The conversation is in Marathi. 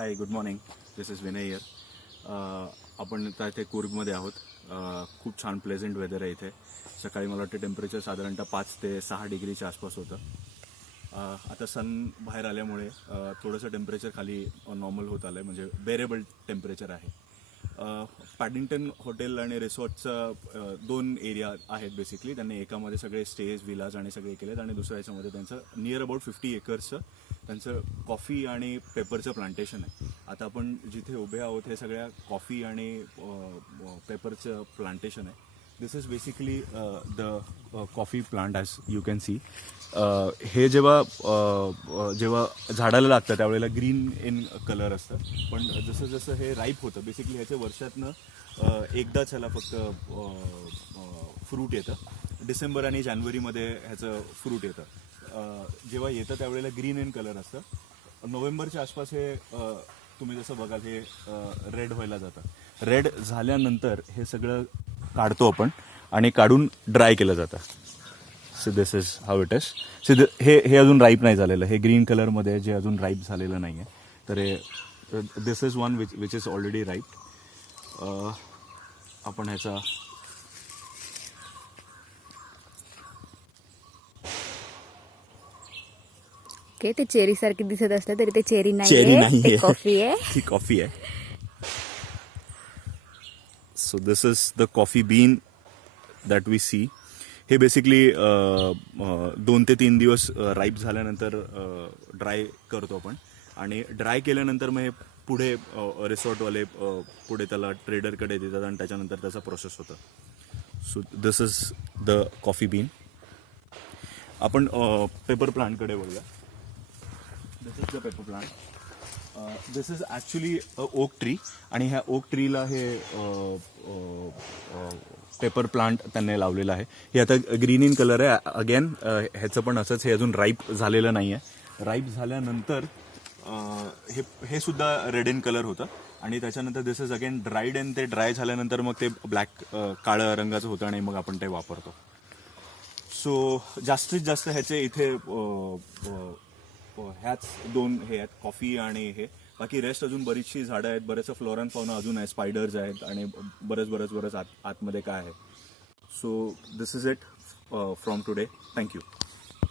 High, good morning. This is Vinay here. आपण आता इथे कूर्गमध्ये आहोत. खूप छान प्लेझेंट वेदर आहे इथे. सकाळी मला वाटतं टेम्परेचर साधारणतः 5 ते 6 डिग्रीच्या आसपास होतं. आता सन बाहेर आल्यामुळे थोडंसं टेम्परेचर खाली नॉर्मल होत आलं आहे, म्हणजे बेरेबल टेम्परेचर आहे. पॅडिंग्टन हॉटेल आणि रिसॉर्टचं 2 एरिया आहेत बेसिकली. त्यांनी एकामध्ये सगळे स्टेज, विलाज आणि सगळे केलेत आणि दुसऱ्या याच्यामध्ये त्यांचं नियर अबाउट 50 एकर्सचं त्यांचं कॉफी आणि पेपरचं प्लांटेशन आहे. आता आपण जिथे उभे आहोत हे सगळ्या कॉफी आणि पेपरचं प्लांटेशन आहे. This is basically the coffee plant as you can see. हे जेव्हा झाडाला लागतं त्यावेळेला ग्रीन इन कलर असतं, पण जसं जसं हे राईप होतं बेसिकली ह्याच्या वर्षातनं एकदाच ह्याला फक्त फ्रूट येतं. डिसेंबर आणि जानेवारीमध्ये ह्याचं फ्रूट येतं. जेव्हा येतं त्यावेळेला ग्रीन इन कलर असतं. नोव्हेंबरच्या आसपास हे तुम्ही जसं बघाल हे रेड व्हायला जातं. रेड झाल्यानंतर हे सगळं काढतो आपण आणि काढून ड्राय केलं जातं. So this is how it is. So हे अजून राईप नाही झालेलं. हे ग्रीन कलरमध्ये जे अजून राईप झालेलं नाही आहे. तर हे this is one which is already ripe. आपण ह्याचा ओके, ते चेरी सारखी दिसत असलं तरी ते चेरी चेरी नाही, ते कॉफी आहे. ती कॉफी आहे. So this is the coffee bean that we see. हे बेसिकली 2 ते 3 दिवस राईप झाल्यानंतर ड्राय करतो आपण आणि ड्राय केल्यानंतर मग हे पुढे रिसॉर्टवाले पुढे त्याला ट्रेडरकडे देतात आणि त्याच्यानंतर त्याचा प्रोसेस होतं. So this is the coffee bean. आपण पेपर प्लांटकडे बघूया. This is the pepper plant. This is actually oak tree आणि ह्या ओक ट्रीला हे पेपर प्लांट त्यांनी लावलेलं आहे. हे आता ग्रीन इन कलर आहे. अगेन ह्याचं पण असंच, हे अजून राईप झालेलं नाही आहे. राईप झाल्यानंतर हे सुद्धा रेड इन कलर होतं आणि त्याच्यानंतर दिस इज अगेन ड्राईड अँड ते ड्राय झाल्यानंतर मग ते ब्लॅक काळं रंगाचं होतं आणि मग आपण ते वापरतो. सो जास्तीत जास्त ह्याचे इथे ह्याच 2 हे आहेत, कॉफी आणि हे. बाकी रेस्ट अजून बरीचशी झाडं आहेत, बरेचसं फ्लोरा अँड फौना अजून आहे, स्पायडर्स आहेत आणि बरंच आतमध्ये काय आहे. So this is it from today. Thank you.